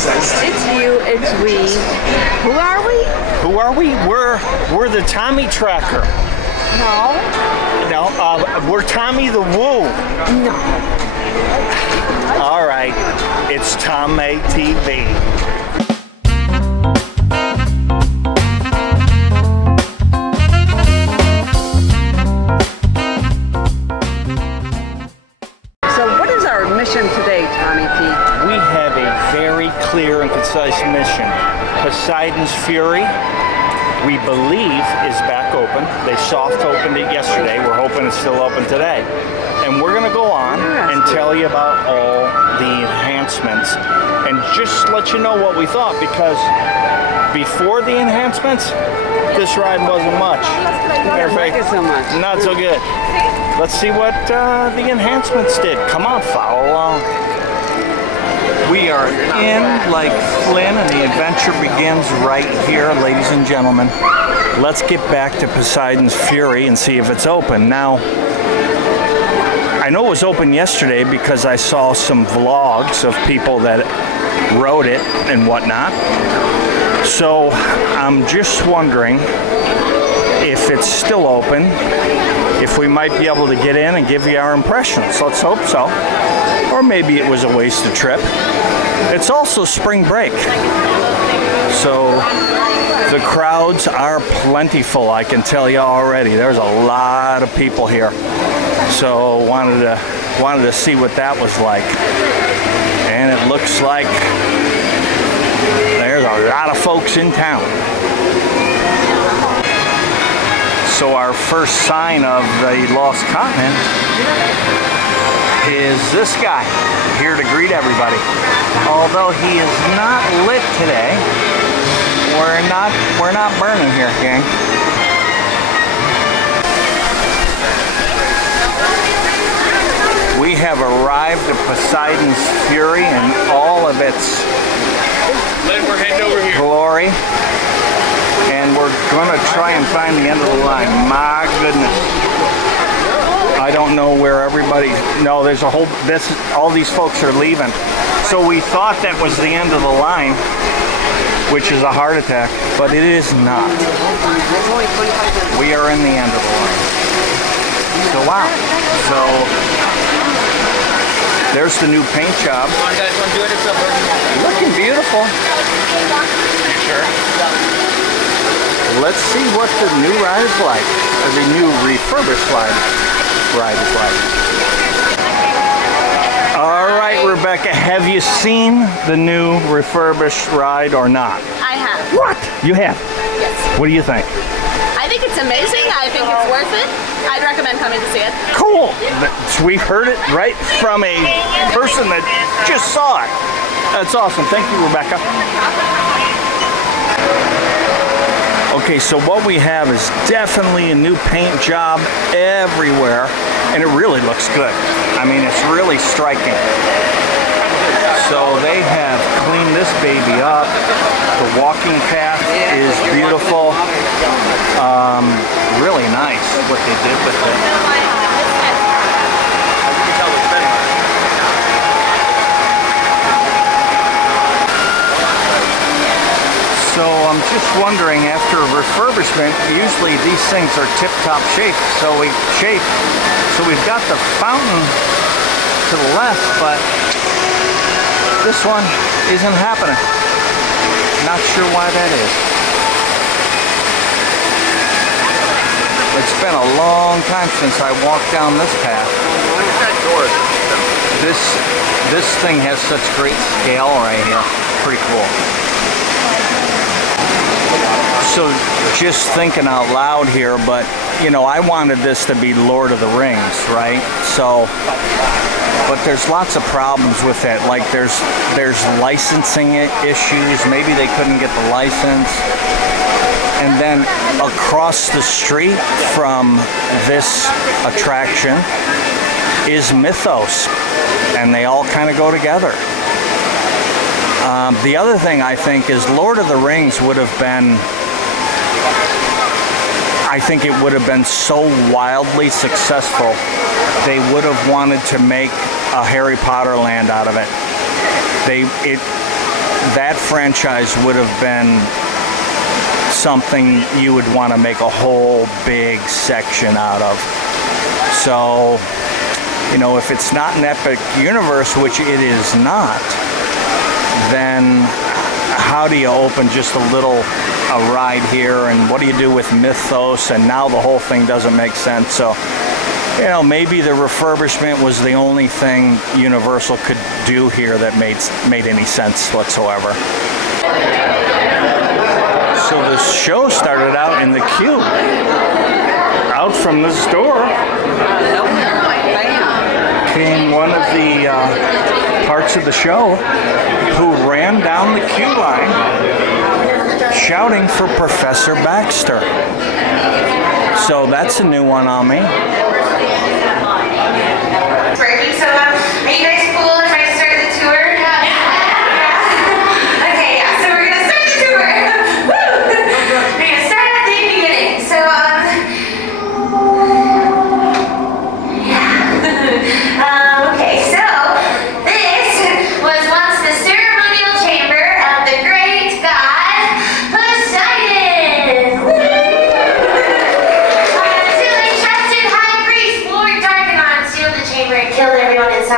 It's you, it's we. Who are we? Who are we? We're the Tommy Tracker. No. No, we're Tommy the Woo. No. All right, it's Tom ATV. Mission today, Tommy P. We have a very clear and concise mission. Poseidon's Fury, we believe, is back open. They soft opened it yesterday. We're hoping it's still open today. And we're going to go on and tell you about all the enhancements and just let you know what we thought, because before the enhancements, this ride wasn't much. Matter of fact, so much. Not so good. Let's see what the enhancements did. Come on, follow along. We are in Lake Flynn, and the adventure begins right here, ladies and gentlemen. Let's get back to Poseidon's Fury and see if it's open. Now, I know it was open yesterday because I saw some vlogs of people that rode it and whatnot. So I'm just wondering if it's still open, if we might be able to get in and give you our impressions. Let's hope so. Or maybe it was a wasted trip. It's also spring break, so the crowds are plentiful, I can tell you already. There's a lot of people here. So wanted to see what that was like. And it looks like there's a lot of folks in town. So our first sign of the Lost Continent is this guy here to greet everybody. Although he is not lit today, we're not burning here, gang. We have arrived at Poseidon's Fury in all of its glory. And we're gonna try and find the end of the line. My goodness. I don't know where everybody, no, there's a whole, all these folks are leaving. So we thought that was the end of the line, which is a heart attack, but it is not. We are in the end of the line. So wow. So there's the new paint job. Looking beautiful. Sure. Let's see what the new ride is like, or the new refurbished ride is like. All right, Rebecca, have you seen the new refurbished ride or not? I have. What? You have? Yes. What do you think? I think it's amazing. I think it's worth it. I'd recommend coming to see it. Cool. We've heard it right from a person that just saw it. That's awesome. Thank you, Rebecca. Okay, so what we have is definitely a new paint job everywhere, and it really looks good. I mean, it's really striking. So they have cleaned this baby up. The walking path is beautiful. Really nice what they did with it. So I'm just wondering, after refurbishment, usually these things are tip-top shape. So we've got the fountain to the left, but this one isn't happening. Not sure why that is. It's been a long time since I walked down this path. This thing has such great scale right here. Pretty cool. So just thinking out loud here, but you know, I wanted this to be Lord of the Rings, right? So, but there's lots of problems with it. Like there's licensing issues. Maybe they couldn't get the license. And then across the street from this attraction is Mythos, and they all kind of go together. The other thing I think is Lord of the Rings would have been, I think it would have been so wildly successful, they would have wanted to make a Harry Potter land out of it. that franchise would have been something you would want to make a whole big section out of. So, you know, if it's not an epic universe, which it is not, then how do you open just a ride here, and what do you do with Mythos, and now the whole thing doesn't make sense. So, you know, maybe the refurbishment was the only thing Universal could do here that made any sense whatsoever. So this show started out in the cube. Out from this door came one of the parts of the show who ran down the queue line shouting for Professor Baxter. So that's a new one on me. Working. So, are you guys cool if I start the tour? Yeah. Okay, yeah. So we're gonna start the tour. Woo! We're gonna start at the beginning. So, yeah. Okay. So this was once the ceremonial chamber of the great god Poseidon. Woo! Until a trusted high priest, Lord Darkanon, sealed the chamber and killed everyone inside.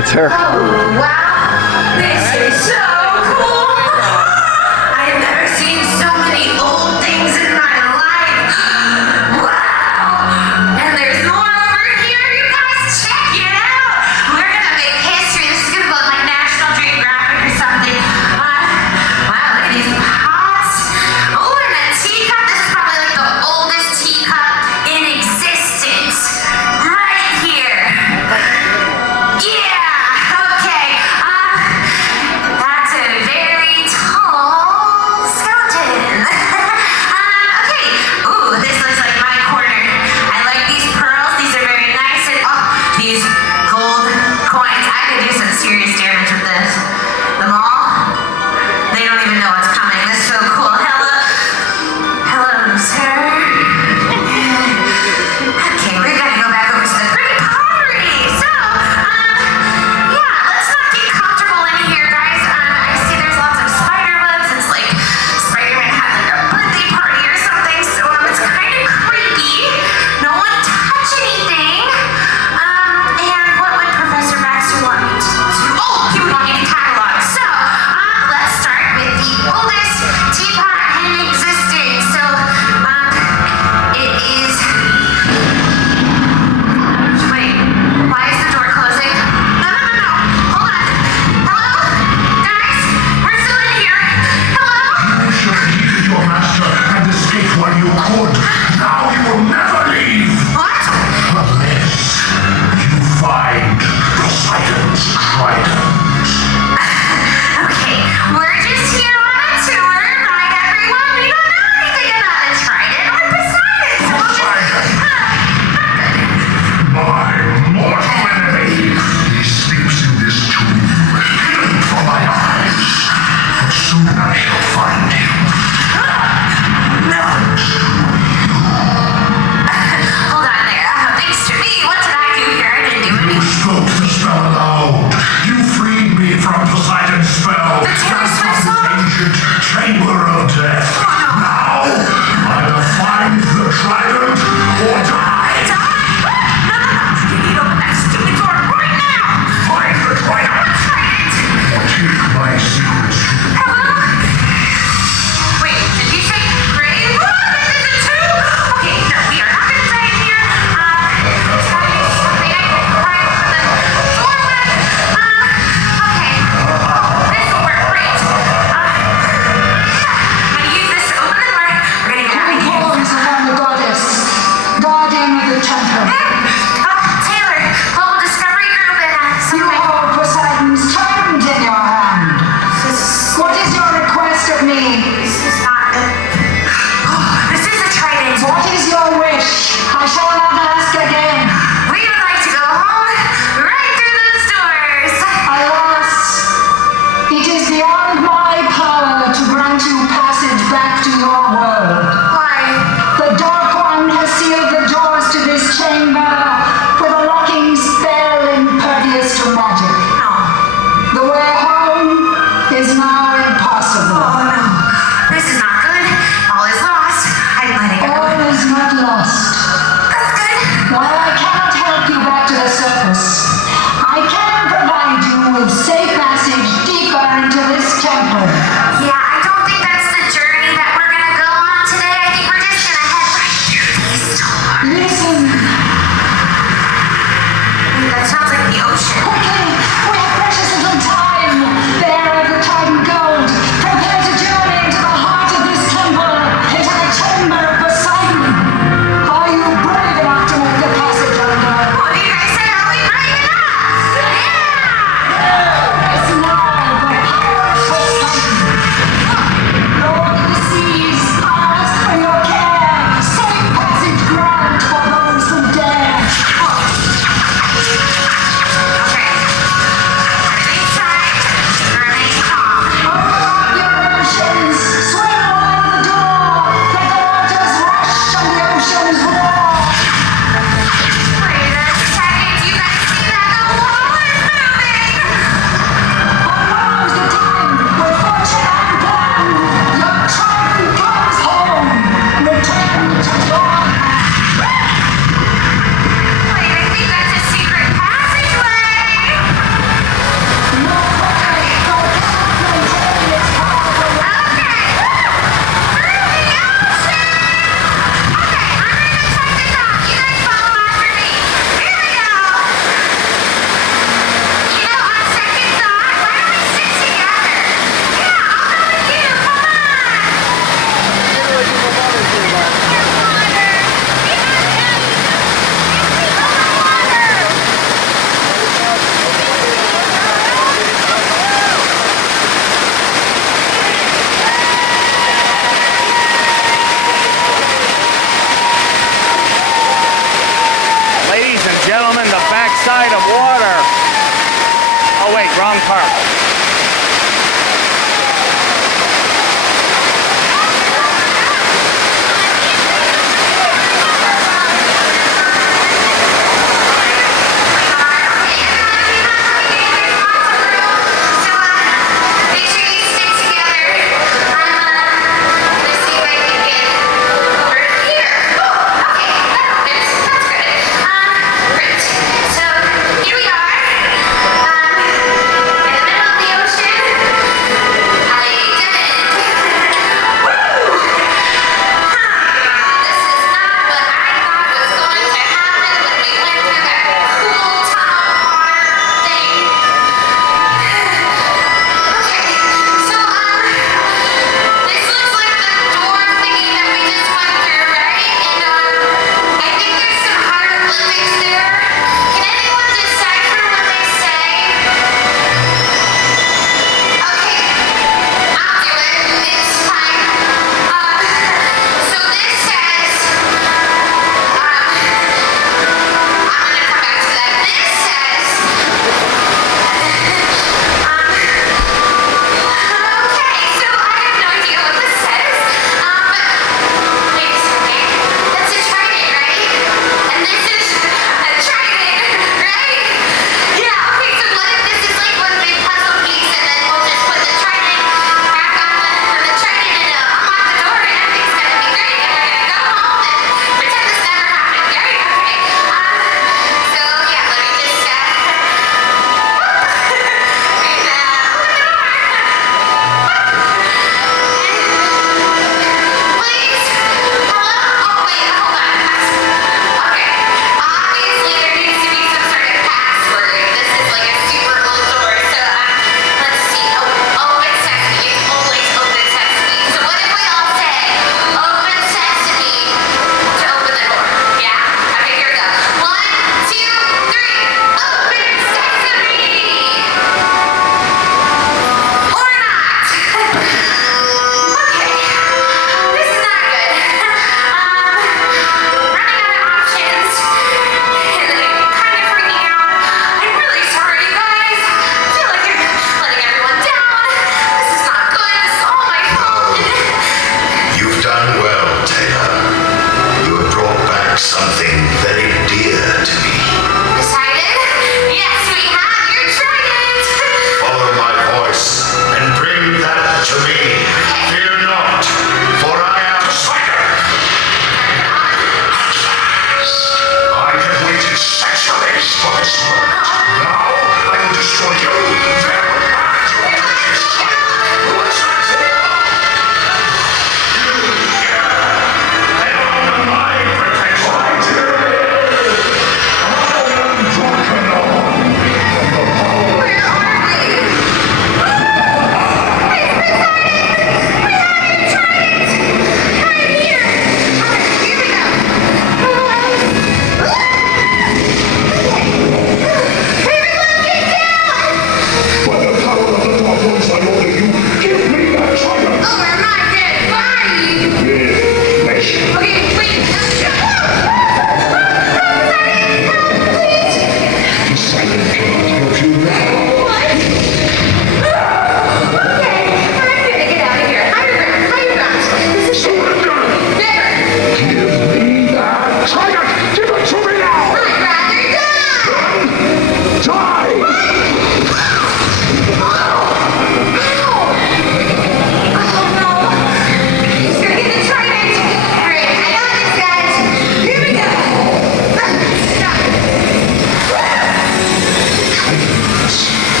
It's her. Wow, this is so cool. I've never seen so many old things in my life. Wow. And there's more over here. You guys check it out. We're gonna make history. This is gonna go like National Geographic or something. Wow, look at these pots. Oh, and a teacup. This is probably like the oldest teacup in existence. Right here. Yeah, okay. That's a very car.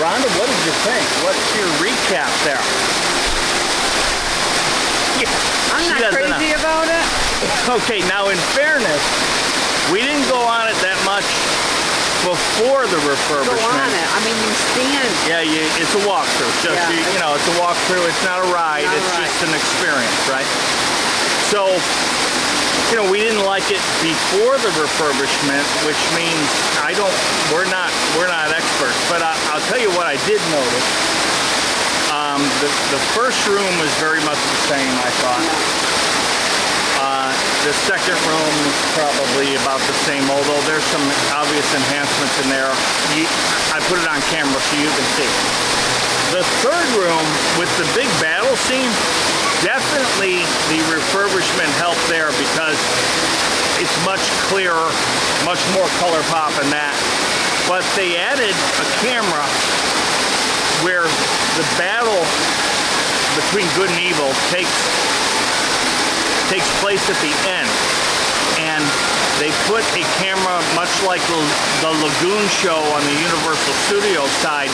Rhonda, what did you think? What's your recap there? Yeah, I'm she not doesn't crazy about it. Okay, now in fairness, we didn't go on it that much before the Go refurbishment. on it. I mean, you stand. Yeah, it's a walkthrough. Just Yeah. you know, it's a walkthrough. It's not a ride. Not a It's ride. just an experience, right? So, you know, we didn't like it before the refurbishment, which means we're not experts. But I'll tell you what I did notice. The first room was very much the same, I thought. The second room is probably about the same, although there's some obvious enhancements in there. I put it on camera so you can see. The third room with the big battle scene, definitely the refurbishment helped there because it's much clearer, much more color pop in that. But they added a camera where the battle between good and evil takes place at the end, and they put a camera much like the Lagoon show on the Universal Studios side,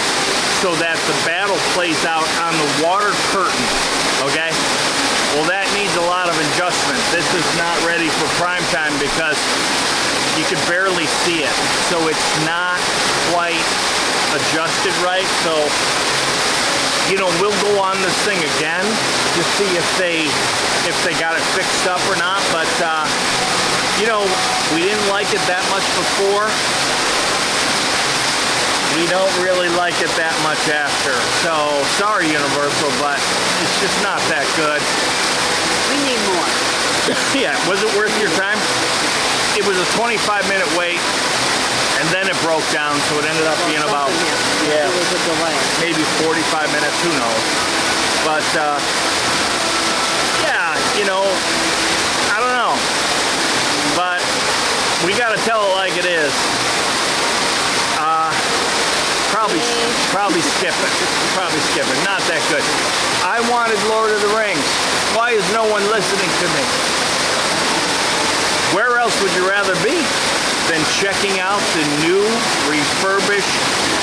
so that the battle plays out on the water curtain. Okay, well, that needs a lot of adjustment. This is not ready for prime time because you can barely see it, so it's not quite adjusted right. So, you know, we'll go on this thing again to see if they got it fixed up or not. But you know, we didn't like it that much before. We don't really like it that much after. So sorry, Universal, but it's just not that good. We need more. Yeah, was it worth your time? It was a 25-minute wait, and then it broke down, so it ended up being about, It was a delay. maybe 45 minutes, who knows. But, yeah, you know, I don't know. But we got to tell it like it is. Probably skip it. Probably skip it. Not that good. I wanted Lord of the Rings. Why is no one listening to me? Where else would you rather be than checking out the new refurbished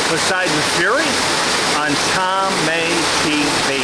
Poseidon Fury on Tom May TV?